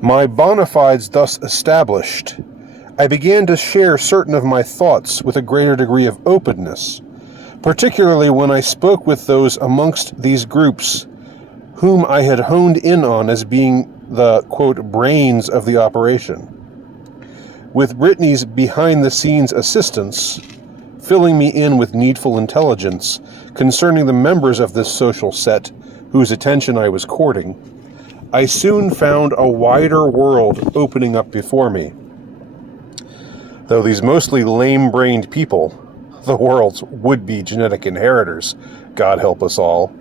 My bona fides thus established, I began to share certain of my thoughts with a greater degree of openness, particularly when I spoke with those amongst these groups whom I had honed in on as being the, quote, brains of the operation. With Brittany's behind-the-scenes assistance, filling me in with needful intelligence concerning the members of this social set whose attention I was courting, I soon found a wider world opening up before me. Though these mostly lame-brained people, the world's would-be genetic inheritors, God help us all,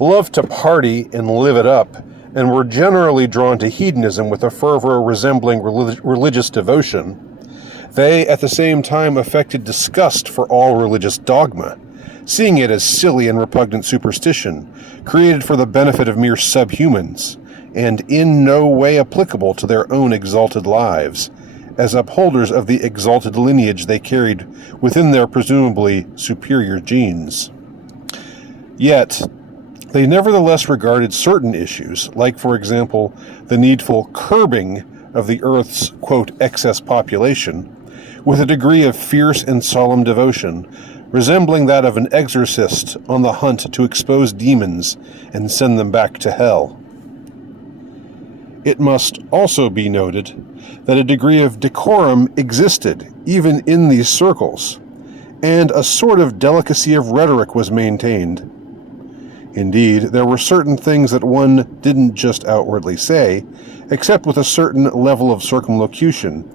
loved to party and live it up, and were generally drawn to hedonism with a fervor resembling religious devotion, they at the same time affected disgust for all religious dogma, seeing it as silly and repugnant superstition, created for the benefit of mere subhumans, and in no way applicable to their own exalted lives, as upholders of the exalted lineage they carried within their presumably superior genes. Yet, they nevertheless regarded certain issues, like, for example, the needful curbing of the Earth's, quote, excess population, with a degree of fierce and solemn devotion, resembling that of an exorcist on the hunt to expose demons and send them back to hell. It must also be noted that a degree of decorum existed even in these circles, and a sort of delicacy of rhetoric was maintained. Indeed, there were certain things that one didn't just outwardly say, except with a certain level of circumlocution,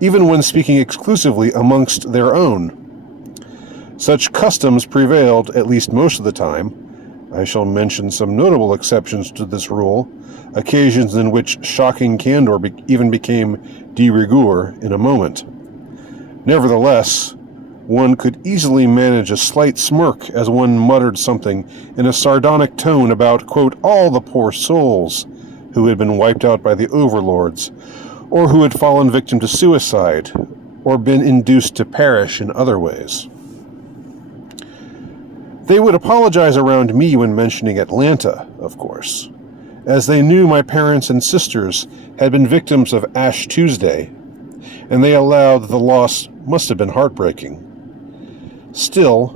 even when speaking exclusively amongst their own. Such customs prevailed, at least most of the time. I shall mention some notable exceptions to this rule, occasions in which shocking candor even became de rigueur in a moment. Nevertheless, one could easily manage a slight smirk as one muttered something in a sardonic tone about, quote, all the poor souls who had been wiped out by the overlords, or who had fallen victim to suicide, or been induced to perish in other ways. They would apologize around me when mentioning Atlanta, of course, as they knew my parents and sisters had been victims of Ash Tuesday, and they allowed the loss must have been heartbreaking. Still,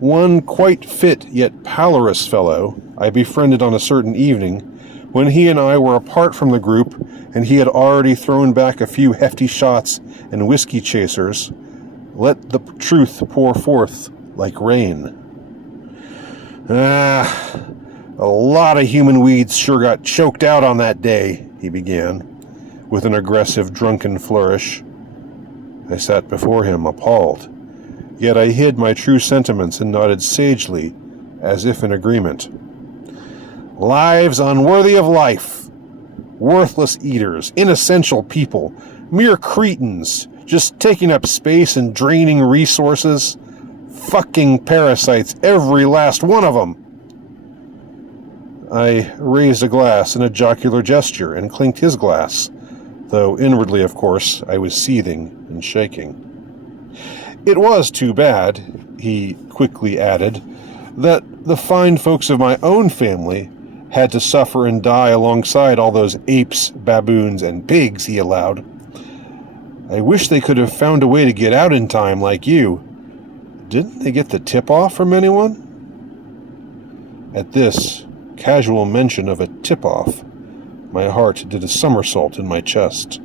one quite fit yet valorous fellow I befriended on a certain evening, when he and I were apart from the group and he had already thrown back a few hefty shots and whiskey chasers, let the truth pour forth like rain. A lot of human weeds sure got choked out on that day, he began, with an aggressive, drunken flourish. I sat before him, appalled, yet I hid my true sentiments and nodded sagely, as if in agreement. Lives unworthy of life, worthless eaters, inessential people, mere cretins, just taking up space and draining resources. Fucking parasites, every last one of them. I raised a glass in a jocular gesture and clinked his glass, though inwardly, of course, I was seething and shaking. It was too bad, he quickly added, that the fine folks of my own family had to suffer and die alongside all those apes, baboons, and pigs he allowed. I wish they could have found a way to get out in time like you. Didn't they get the tip-off from anyone? At this casual mention of a tip-off, my heart did a somersault in my chest.